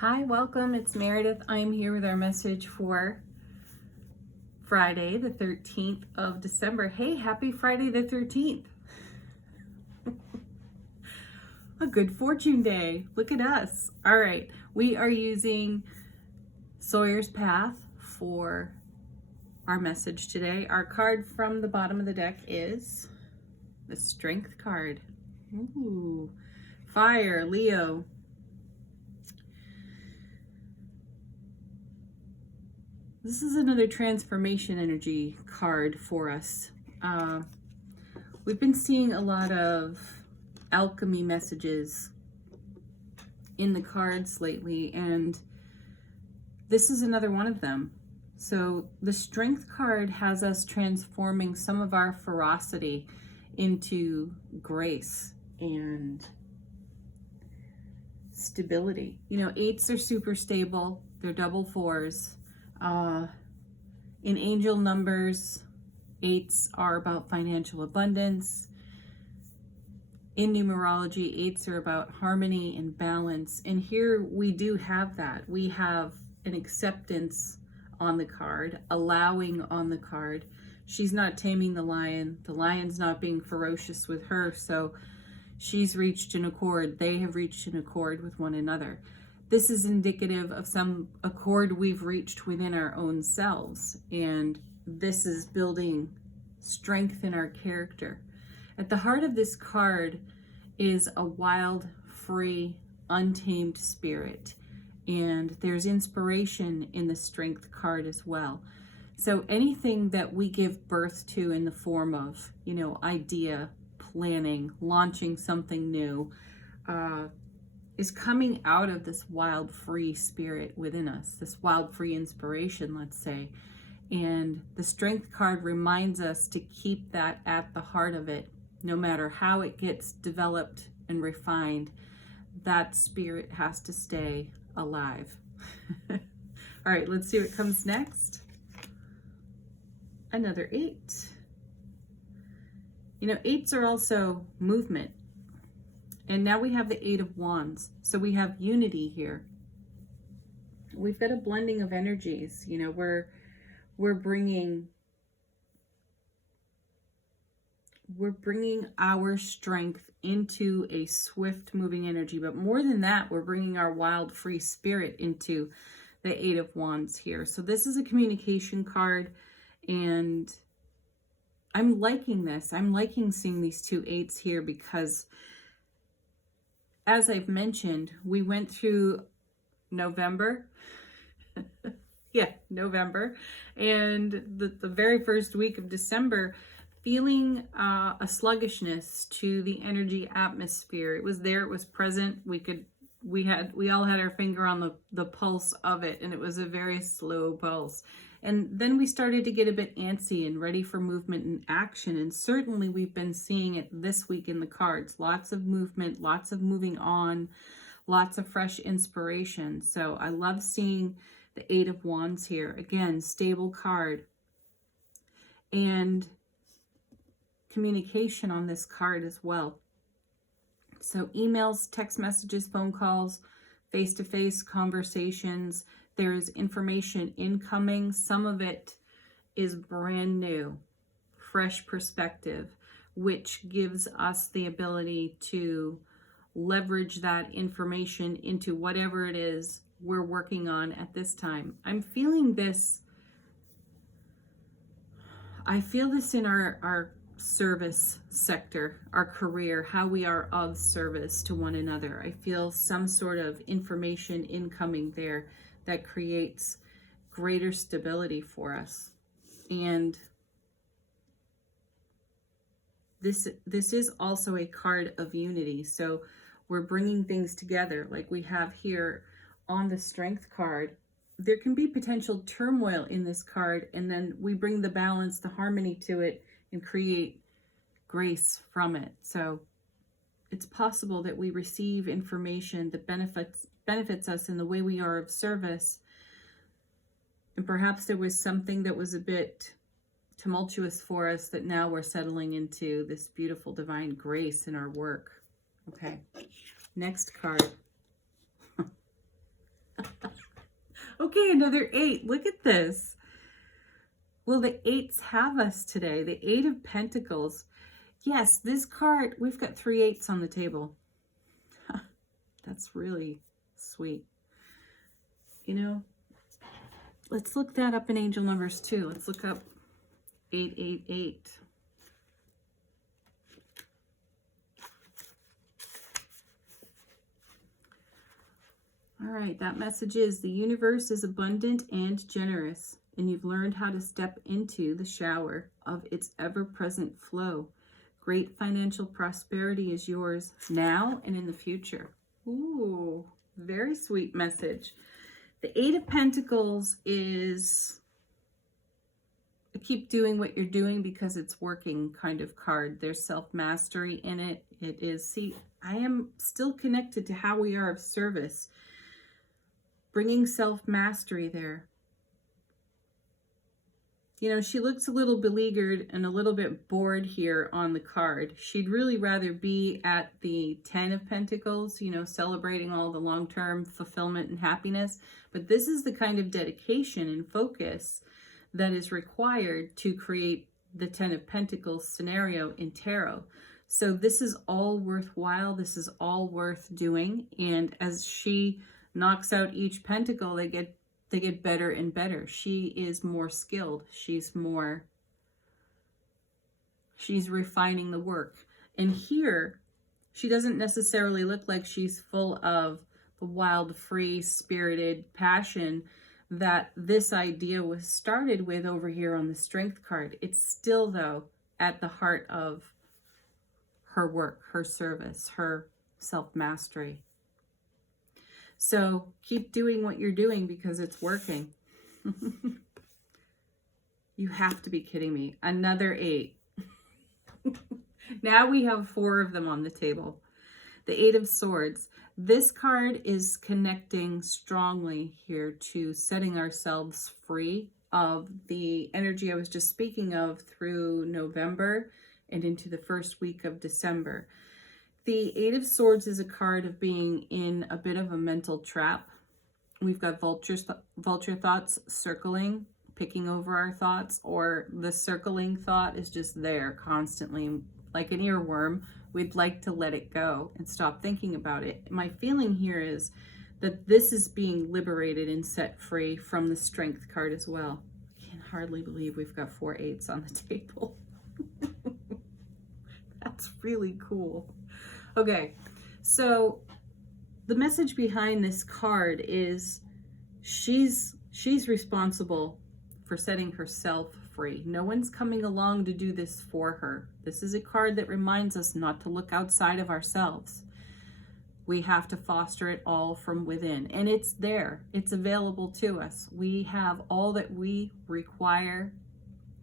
Hi, welcome. It's Meredith. I'm here with our message for Friday, the 13th of December. Hey, happy Friday the 13th. A good fortune day. Look at us. All right, we are using Sawyer's Path for our message today. Our card from the bottom of the deck is the Strength card. Ooh, fire, Leo. This is another transformation energy card for us. We've been seeing a lot of alchemy messages in the cards lately, and this is another one of them. So the Strength card has us transforming some of our ferocity into grace and stability. You know, 8s are super stable. They're double 4s. In angel numbers, 8s are about financial abundance. In numerology, 8s are about harmony and balance. And here we do have that. We have an acceptance on the card, allowing on the card. She's not taming the lion. The lion's not being ferocious with her. So she's reached an accord. They have reached an accord with one another. This is indicative of some accord we've reached within our own selves, and this is building strength in our character. At the heart of this card is a wild, free, untamed spirit, and there's inspiration in the Strength card as well. So anything that we give birth to in the form of, idea, planning, launching something new, is coming out of this wild, free spirit within us, this wild, free inspiration, let's say. And the Strength card reminds us to keep that at the heart of it, no matter how it gets developed and refined. That spirit has to stay alive. All right, let's see what comes next. Another 8. 8s are also movement. And now we have the 8 of Wands. So we have unity here. We've got a blending of energies. We're bringing our strength into a swift moving energy. But more than that, we're bringing our wild, free spirit into the 8 of Wands here. So this is a communication card, and I'm liking this. I'm liking seeing these two 8s here because, as I've mentioned, we went through November. November. And the very first week of December, feeling a sluggishness to the energy atmosphere. It was there, it was present. We all had our finger on the pulse of it, and it was a very slow pulse. And then we started to get a bit antsy and ready for movement and action. And certainly we've been seeing it this week in the cards. Lots of movement, lots of moving on, lots of fresh inspiration. So I love seeing the 8 of Wands here. Again, stable card. And communication on this card as well. So emails, text messages, phone calls, face-to-face conversations. There's information incoming. Some of it is brand new, fresh perspective, which gives us the ability to leverage that information into whatever it is we're working on at this time. I'm feeling this. I feel this in our service sector, our career, how we are of service to one another. I feel some sort of information incoming there that creates greater stability for us. And this is also a card of unity. So we're bringing things together like we have here on the Strength card. There can be potential turmoil in this card, and then we bring the balance, the harmony to it, and create grace from it. So it's possible that we receive information that benefits us in the way we are of service. And perhaps there was something that was a bit tumultuous for us that now we're settling into this beautiful divine grace in our work. Okay, next card. Okay, another 8. Look at this. Well, the 8s have us today. The 8 of Pentacles. Yes, this card, we've got 3 8s on the table. That's really sweet. You know, let's look that up in angel numbers too. Let's look up 888. All right, that message is the universe is abundant and generous, and you've learned how to step into the shower of its ever-present flow. Great financial prosperity is yours now and in the future. Ooh, very sweet message. The 8 of Pentacles is a keep doing what you're doing because it's working kind of card. There's self-mastery in it. It is, see, I am still connected to how we are of service. Bringing self-mastery there. You know, she looks a little beleaguered and a little bit bored here on the card. She'd really rather be at the 10 of Pentacles, you know, celebrating all the long-term fulfillment and happiness. But this is the kind of dedication and focus that is required to create the 10 of Pentacles scenario in tarot. So this is all worthwhile. This is all worth doing. And as she knocks out each pentacle, they get better and better. She is more skilled. She's refining the work. And here, she doesn't necessarily look like she's full of the wild, free, spirited passion that this idea was started with over here on the Strength card. It's still, though, at the heart of her work, her service, her self-mastery. So keep doing what you're doing because it's working. You have to be kidding me. Another 8. Now we have 4 of them on the table. The 8 of Swords. This card is connecting strongly here to setting ourselves free of the energy I was just speaking of through November and into the first week of December. The 8 of Swords is a card of being in a bit of a mental trap. We've got vulture thoughts circling, picking over our thoughts, or the circling thought is just there constantly, like an earworm. We'd like to let it go and stop thinking about it. My feeling here is that this is being liberated and set free from the Strength card as well. I can hardly believe we've got 4 8s on the table. That's really cool. Okay, so the message behind this card is she's responsible for setting herself free. No one's coming along to do this for her. This is a card that reminds us not to look outside of ourselves. We have to foster it all from within, and it's there. It's available to us. We have all that we require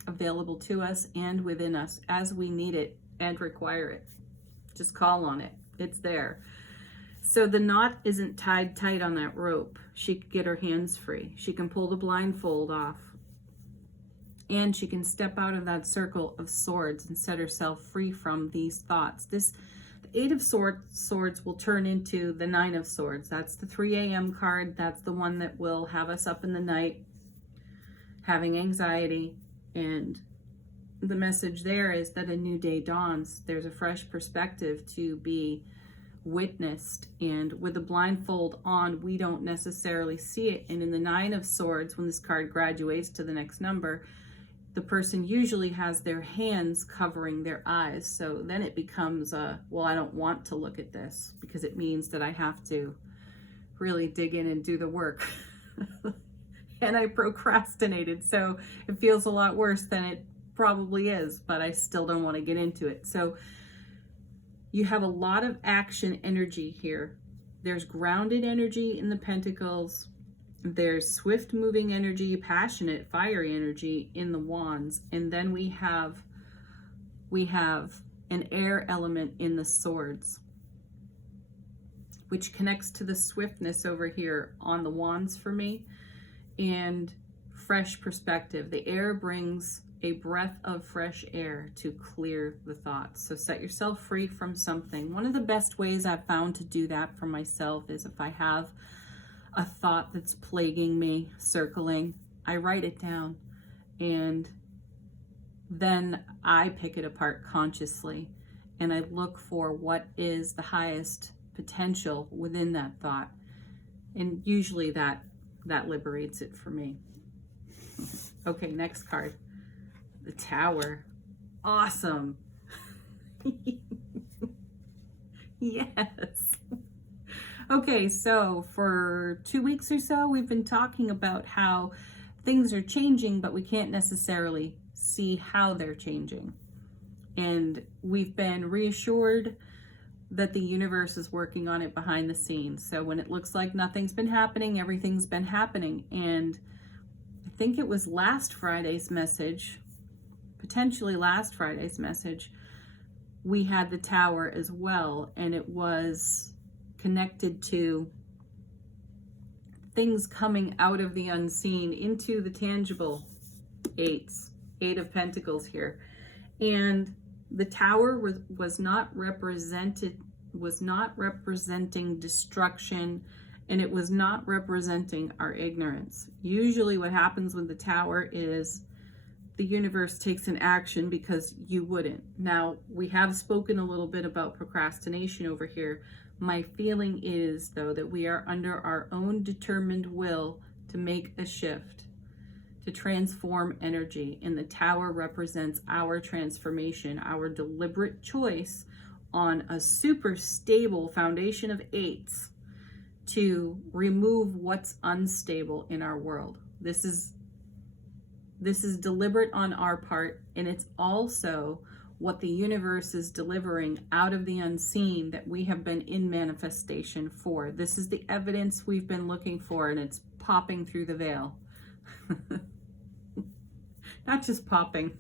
available to us and within us as we need it and require it. Just call on it. It's there. So the knot isn't tied tight on that rope. She can get her hands free. She can pull the blindfold off. And she can step out of that circle of swords and set herself free from these thoughts. The 8 of Swords will turn into the 9 of Swords. That's the 3 a.m. card. That's the one that will have us up in the night, having anxiety. And the message there is that a new day dawns. There's a fresh perspective to be witnessed, and with the blindfold on, we don't necessarily see it. And in the 9 of Swords, when this card graduates to the next number, the person usually has their hands covering their eyes. So then it becomes well, I don't want to look at this because it means that I have to really dig in and do the work. And I procrastinated, so it feels a lot worse than it probably is, but I still don't want to get into it. So you have a lot of action energy here. There's grounded energy in the Pentacles. There's swift moving energy, passionate, fiery energy in the Wands. And then we have an air element in the Swords, which connects to the swiftness over here on the Wands for me, and fresh perspective. The air brings a breath of fresh air to clear the thoughts. So set yourself free from something. One of the best ways I've found to do that for myself is if I have a thought that's plaguing me, circling, I write it down, and then I pick it apart consciously, and I look for what is the highest potential within that thought. And usually that liberates it for me. Okay, next card. The Tower. Awesome. Yes. Okay, so for 2 weeks or so, we've been talking about how things are changing, but we can't necessarily see how they're changing. And we've been reassured that the universe is working on it behind the scenes. So when it looks like nothing's been happening, everything's been happening. And I think it was last Friday's message, potentially last Friday's message, we had the Tower as well, and it was connected to things coming out of the unseen into the tangible. Eight of Pentacles here. And the Tower was not representing destruction, and it was not representing our ignorance. Usually what happens with the Tower is the universe takes an action because you wouldn't. Now, we have spoken a little bit about procrastination over here. My feeling is, though, that we are under our own determined will to make a shift, to transform energy. And the Tower represents our transformation, our deliberate choice on a super stable foundation of eights to remove what's unstable in our world. This is deliberate on our part, and it's also what the universe is delivering out of the unseen that we have been in manifestation for. This is the evidence we've been looking for, and it's popping through the veil. Not just popping,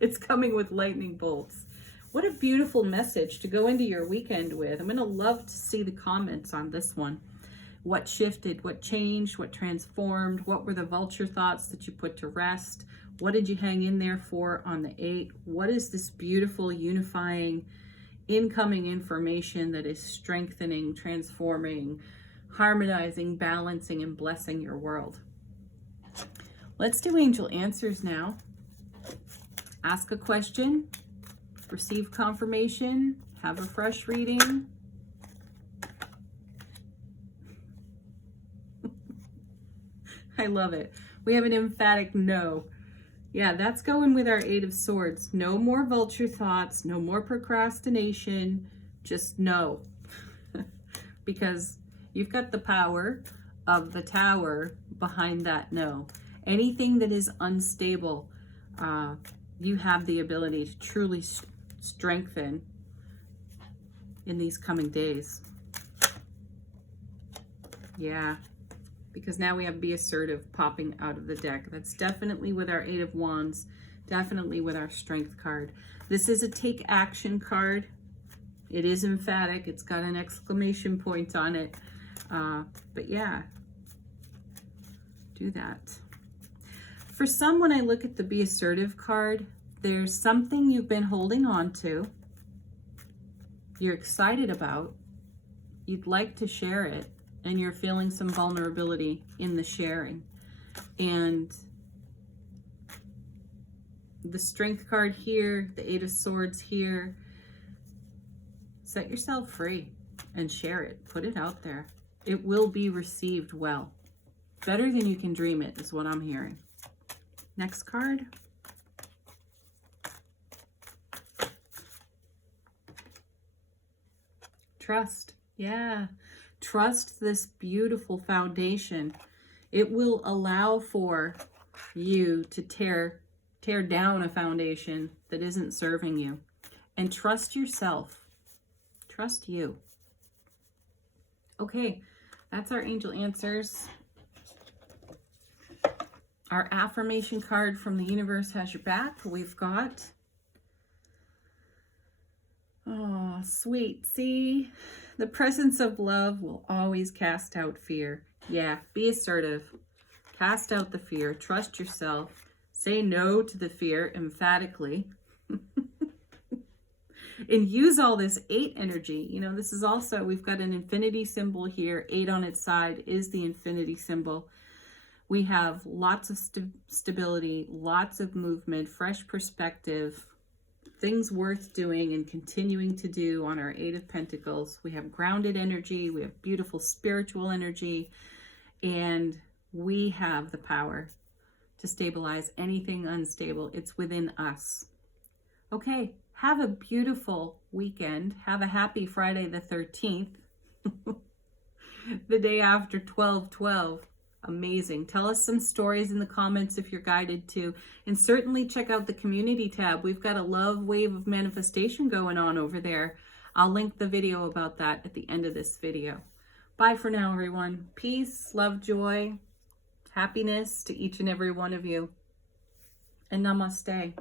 it's coming with lightning bolts. What a beautiful message to go into your weekend with. I'm going to love to see the comments on this one. What shifted, what changed, what transformed, what were the vulture thoughts that you put to rest? What did you hang in there for on the 8? What is this beautiful, unifying, incoming information that is strengthening, transforming, harmonizing, balancing, and blessing your world? Let's do angel answers now. Ask a question, receive confirmation, have a fresh reading. I love it. We have an emphatic no. Yeah, that's going with our 8 of Swords. No more vulture thoughts, no more procrastination, just no. Because you've got the power of the Tower behind that no. Anything that is unstable, you have the ability to truly strengthen in these coming days. Yeah. Because now we have Be Assertive popping out of the deck. That's definitely with our 8 of Wands, definitely with our Strength card. This is a take action card. It is emphatic. It's got an exclamation point on it. But yeah, do that. For some, when I look at the Be Assertive card, there's something you've been holding on to, you're excited about, you'd like to share it, and you're feeling some vulnerability in the sharing. And the Strength card here, the 8 of Swords here, set yourself free and share it. Put it out there. It will be received well. Better than you can dream it is what I'm hearing. Next card. Trust. Yeah. Trust this beautiful foundation. It will allow for you to tear down a foundation that isn't serving you. And trust yourself. Trust you. Okay, that's our angel answers. Our affirmation card from the universe has your back. We've got, oh, sweet. See, the presence of love will always cast out fear. Yeah, be assertive. Cast out the fear. Trust yourself. Say no to the fear emphatically. and use all this 8 energy. You know, this is also, we've got an infinity symbol here. 8 on its side is the infinity symbol. We have lots of stability, lots of movement, fresh perspective, things worth doing and continuing to do on our 8 of Pentacles. We have grounded energy, we have beautiful spiritual energy, and we have the power to stabilize anything unstable. It's within us. Okay, have a beautiful weekend. Have a happy Friday the 13th, the day after 12/12. Amazing. Tell us some stories in the comments if you're guided to, and certainly check out the community tab. We've got a love wave of manifestation going on over there. I'll link the video about that at the end of this video. Bye for now, everyone. Peace, love, joy, happiness to each and every one of you, and namaste.